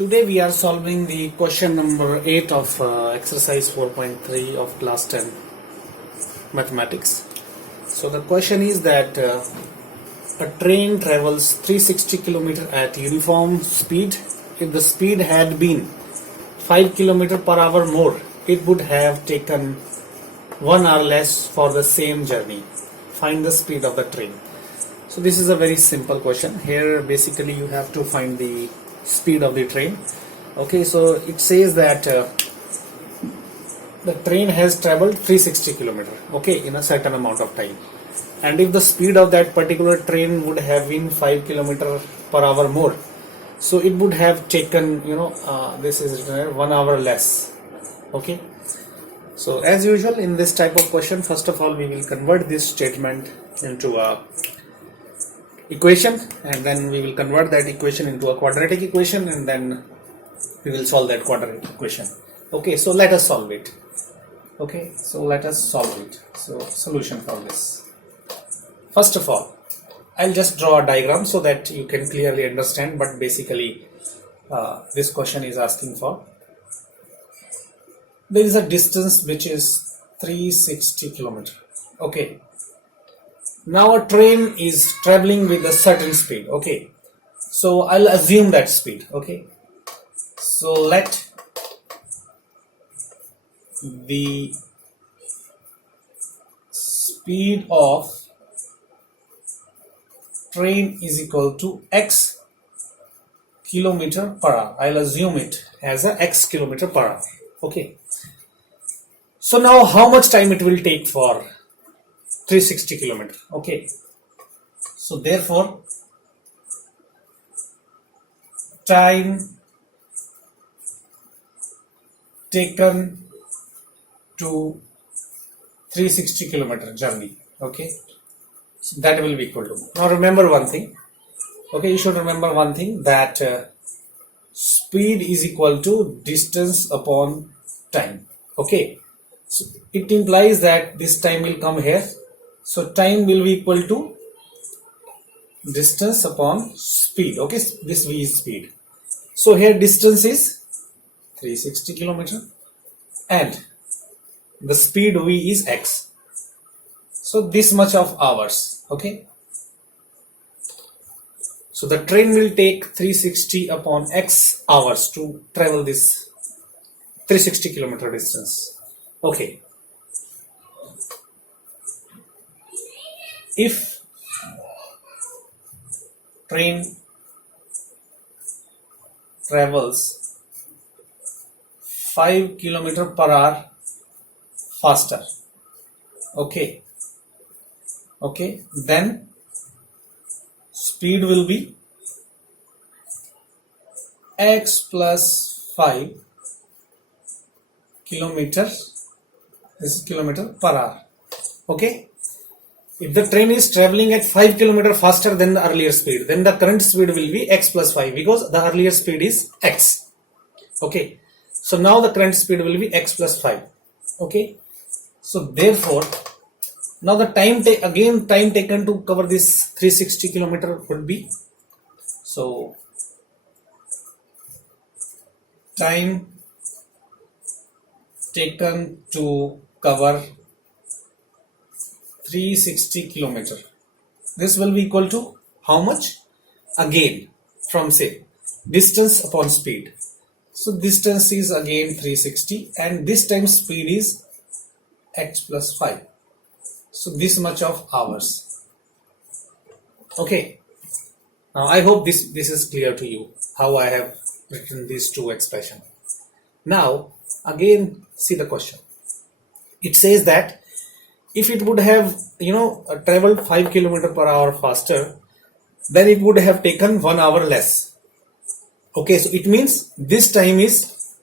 Today we are solving the question number 8 of exercise 4.3 of class 10 mathematics. So the question is that a train travels 360 km at uniform speed. If the speed had been 5 km per hour more, it would have taken 1 hour less for the same journey. Find the speed of the train. So this is a very simple question. Here basically you have to find the speed of the train. Okay, so it says that the train has traveled 360 km, okay, in a certain amount of time, and if the speed of that particular train would have been 5 km per hour more, so it would have taken, this is written here, 1 hour less. Okay, so as usual in this type of question, first of all we will convert this statement into a equation, and then we will convert that equation into a quadratic equation, and then we will solve that quadratic equation. Okay, so let us solve it. Okay, so let us solve it. So solution for this. First of all, I'll just draw a diagram so that you can clearly understand, but basically this question is asking for, there is a distance which is 360 km. Okay, now a train is traveling with a certain speed. Okay, so I'll assume that speed. Okay, so let the speed of train is equal to x kilometer per hour. I'll assume it as a x kilometer per hour. Okay, so now how much time it will take for 360 km? Okay, so therefore time taken to 360 km journey. Okay, so that will be equal to, now remember one thing. Okay, you should remember one thing, that speed is equal to distance upon time. Okay, so it implies that this time will come here, so time will be equal to distance upon speed. Okay, this v is speed, so here distance is 360 km and the speed v is x, so this much of hours. Okay, so the train will take 360 upon x hours to travel this 360 km distance. Okay, if train travels 5 km per hour faster, okay, then speed will be x plus 5 kilometer, this is kilometer per hour. Okay, if the train is traveling at 5 km faster than the earlier speed, then the current speed will be x plus 5, because the earlier speed is x. Okay, so now the current speed will be x plus 5. Okay, so therefore now the time taken to cover this 360 km would be, so time taken to cover 360 km, this will be equal to how much? Again, from say distance upon speed, so distance is again 360 and this time speed is x plus 5, so this much of hours. Okay, now I hope this is clear to you, how I have written these two expressions. Now again see the question. It says that if it would have traveled 5 km per hour faster, then it would have taken 1 hour less. Okay, so it means this time is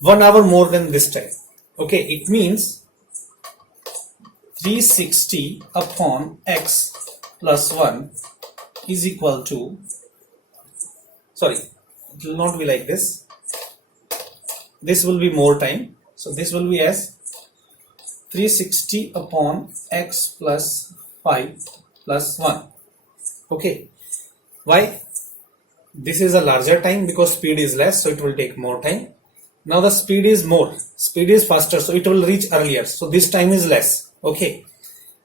1 hour more than this time. Okay, it means 360 upon x plus 1 is equal to, sorry, it will not be like this, this will be more time, so this will be as 360 upon x plus 5 plus 1. Okay, why? This is a larger time because speed is less, so it will take more time. Now the speed is more, speed is faster, so it will reach earlier, so this time is less. Okay,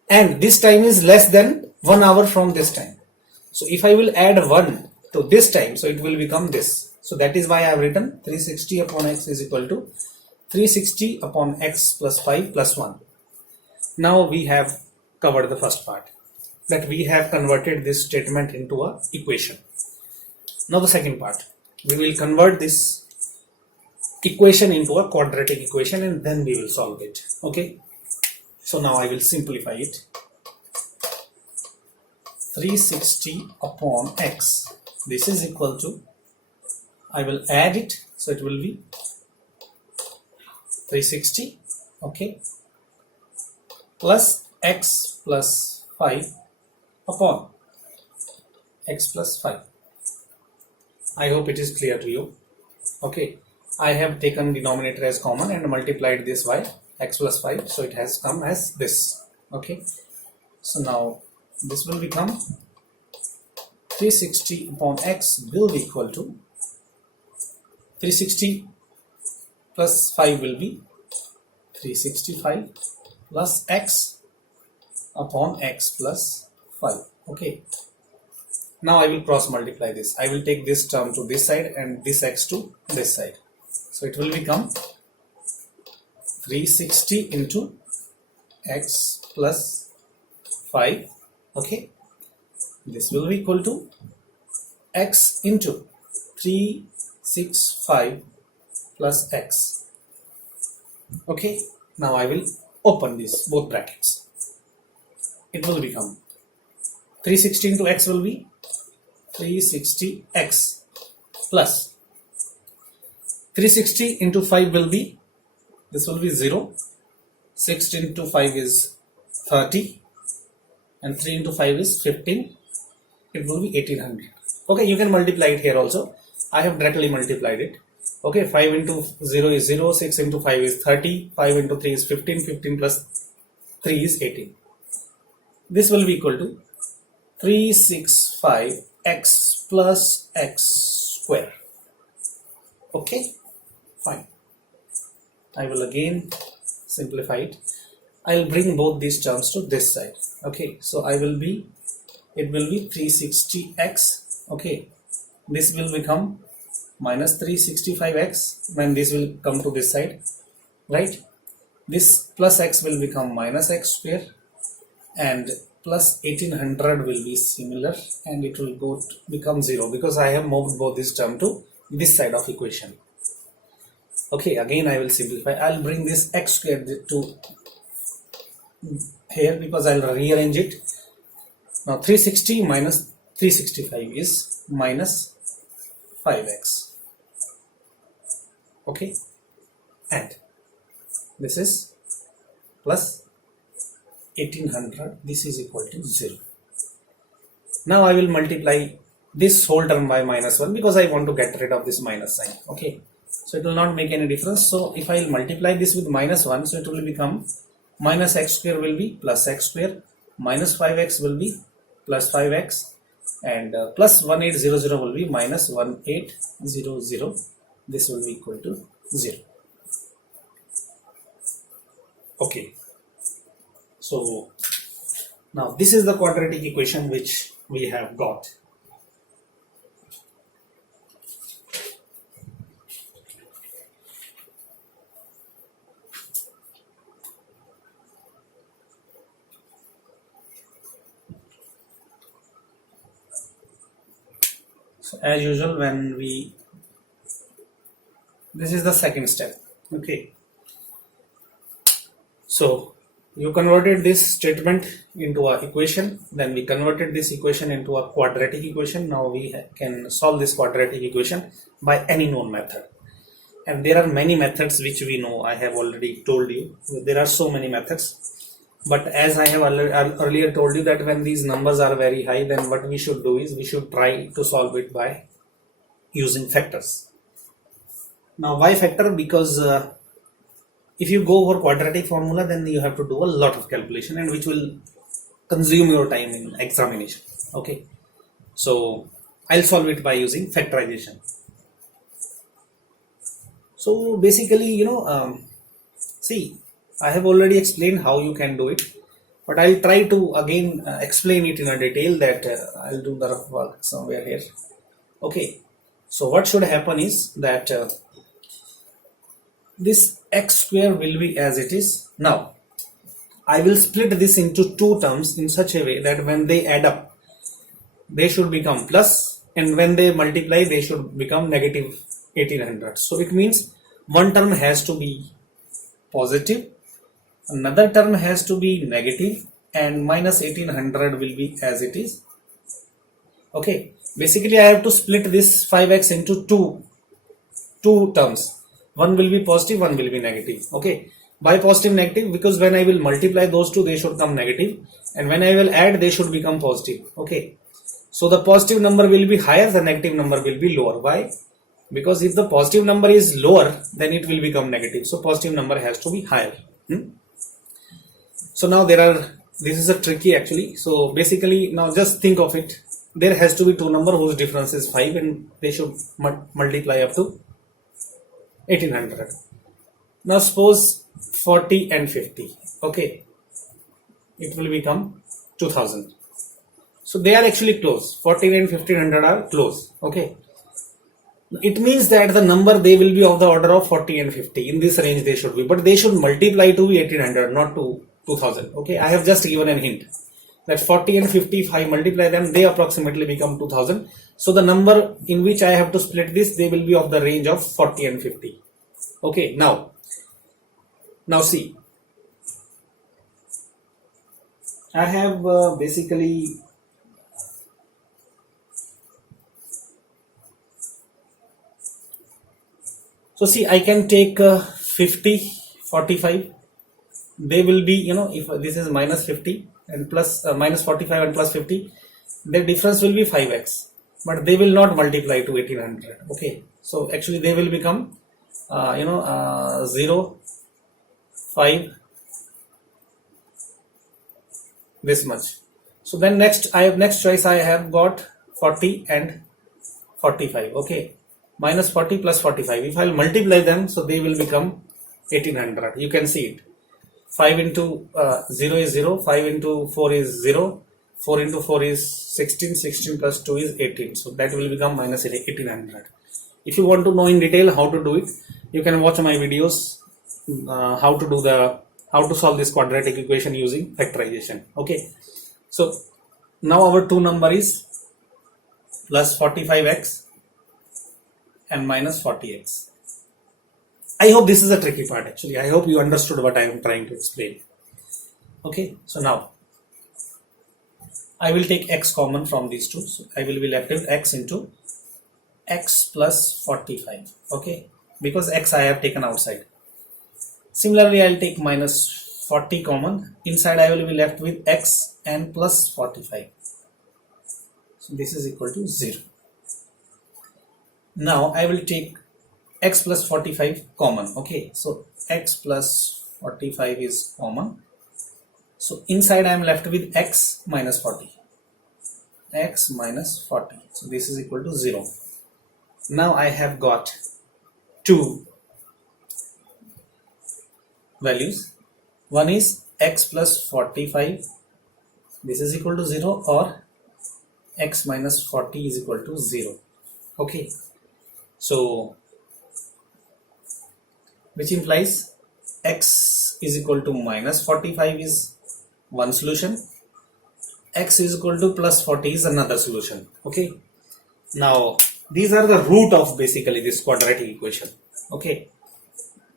and this time is less than 1 hour from this time. So if I will add 1 to this time, so it will become this. So that is why I have written 360 upon x is equal to 360 upon x plus 5 plus 1. Now we have covered the first part, that we have converted this statement into a equation. Now the second part, we will convert this equation into a quadratic equation and then we will solve it. Okay, so now I will simplify it. 360 upon x, this is equal to, I will add it, so it will be 360, okay, plus x plus 5 upon x plus 5. I hope it is clear to you. Okay, I have taken denominator as common and multiplied this by x plus 5, so it has come as this. Okay, so now this will become 360 upon x will be equal to 360 plus 5 will be 365 plus x upon x plus 5. Okay, now I will cross multiply this. I will take this term to this side and this x to this side. So it will become 360 into x plus 5. Okay, this will be equal to x into 365 plus x. Okay, now I will open this both brackets. It will become 360 into x will be 360x plus 360 into 5 will be, this will be 0, 6 into 5 is 30 and 3 into 5 is 15, it will be 1800. Okay, you can multiply it here also. I have directly multiplied it. Okay, 5 into 0 is 0, 6 into 5 is 30, 5 into 3 is 15, 15 plus 3 is 18. This will be equal to 365x plus x square. Okay, fine. I will again simplify it. I will bring both these terms to this side. Okay, so it will be 360x. Okay, this will become minus 365x when this will come to this side, right? This plus x will become minus x square and plus 1800 will be similar and it will go to become 0 because I have moved both this term to this side of equation. Okay, again I will simplify. I will bring this x square to here because I will rearrange it. Now 360 minus 365 is minus 5x. Okay, and this is plus 1800, this is equal to 0. Now I will multiply this whole term by minus 1 because I want to get rid of this minus sign. Okay, so it will not make any difference. So if I will multiply this with minus 1, so it will become minus x square will be plus x square, minus 5x will be plus 5x, and plus 1800 will be minus 1800. This will be equal to 0. Okay, so now this is the quadratic equation which we have got. So as usual, this is the second step. Okay, so you converted this statement into an equation, then we converted this equation into a quadratic equation. Now we can solve this quadratic equation by any known method, and there are many methods which we know. I have already told you there are so many methods, but as I have earlier told you that when these numbers are very high, then what we should do is we should try to solve it by using factors. Now why factor? Because if you go for quadratic formula, then you have to do a lot of calculation and which will consume your time in examination. Okay, so I'll solve it by using factorization. So basically, see, I have already explained how you can do it, but I'll try to again explain it in a detail that I'll do the rough work somewhere here. Okay, so what should happen is that this x square will be as it is. Now, I will split this into two terms in such a way that when they add up, they should become plus, and when they multiply, they should become negative 1800. So it means one term has to be positive, another term has to be negative, and minus 1800 will be as it is. Okay, basically I have to split this 5x into two terms. One will be positive, one will be negative. Okay, by positive negative, because when I will multiply those two, they should come negative, and when I will add, they should become positive. Okay, so the positive number will be higher, the negative number will be lower. Why? Because if the positive number is lower, then it will become negative. So positive number has to be higher. So now this is a tricky actually. So basically now just think of it. There has to be two number whose difference is 5, and they should multiply up to 1800. Now suppose 40 and 50. Okay, it will become 2000. So they are actually close. 14 and 1500 are close. Okay, it means that the number they will be of the order of 40 and 50. In this range they should be, but they should multiply to 1800, not to 2000. Okay, I have just given a hint that 40 and 50, if I multiply them, they approximately become 2000. So the number in which I have to split this, they will be of the range of 40 and 50. Okay, now see, I have basically so see, I can take 50, 45. They will be, if this is minus 50 and plus minus 45 and plus 50, the difference will be 5x, but they will not multiply to 1800. Okay, so actually they will become 0, 5, this much. So then next choice I have got 40 and 45. Okay, minus 40 plus 45. If I'll multiply them, so they will become 1800. You can see it. 5 into 0 is 0, 5 into 4 is 0, 4 into 4 is 16, 16 plus 2 is 18. So that will become minus 1800. If you want to know in detail how to do it, you can watch my videos how to solve this quadratic equation using factorization. Okay, so now our two number is plus 45x and minus 40x. I hope this is a tricky part actually. I hope you understood what I am trying to explain. Okay, so now I will take x common from these two. So I will be left with x into x plus 45. Okay, because x I have taken outside. Similarly, I'll take minus 40 common. Inside I will be left with x and plus 45. So this is equal to 0. Now I will take x plus 45 common. Okay, so x plus 45 is common. So inside I am left with x minus 40. X minus 40. So this is equal to 0. Now I have got two values. One is x plus 45. This is equal to 0, or x minus 40 is equal to 0. Okay, so which implies x is equal to minus 45 is one solution, x is equal to plus 40 is another solution. Okay, now these are the root of basically this quadratic equation. Okay,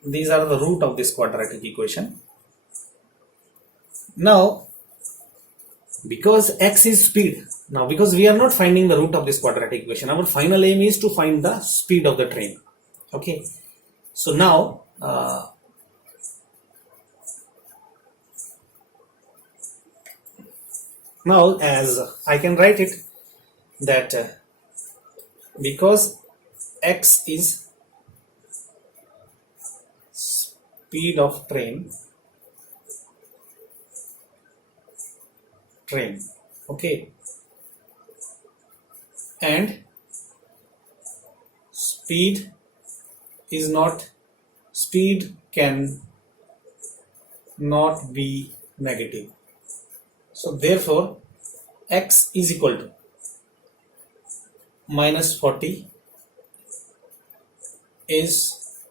these are the root of this quadratic equation. Now because x is speed, now because we are not finding the root of this quadratic equation, our final aim is to find the speed of the train. Okay, so now as I can write it that because x is speed of train, okay, and speed can not be negative. So therefore x is equal to minus 40 is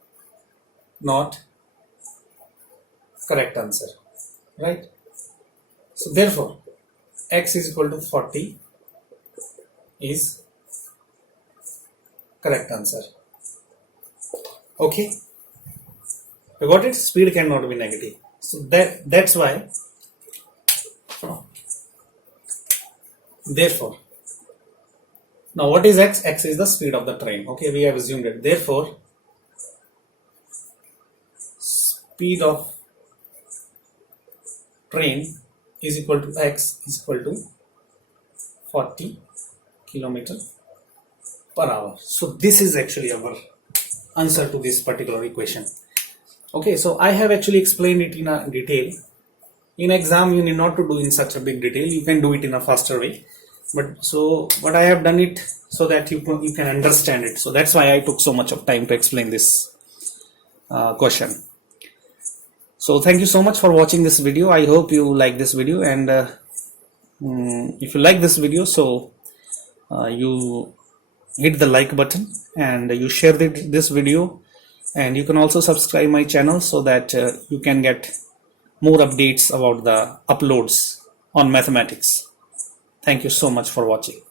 not correct answer, right? So therefore x is equal to 40 is correct answer. Okay, you got it? Speed cannot be negative. So that's why, therefore, now what is x? X is the speed of the train. Okay, we have assumed it. Therefore, speed of train is equal to x is equal to 40 km per hour. So this is actually our answer to this particular equation. Okay, so I have actually explained it in a detail. In exam, you need not to do in such a big detail. You can do it in a faster way. But I have done it so that you can understand it. So that's why I took so much of time to explain this question. So thank you so much for watching this video. I hope you like this video, and if you like this video, so you hit the like button and you share this video, and you can also subscribe my channel so that you can get more updates about the uploads on mathematics. Thank you so much for watching.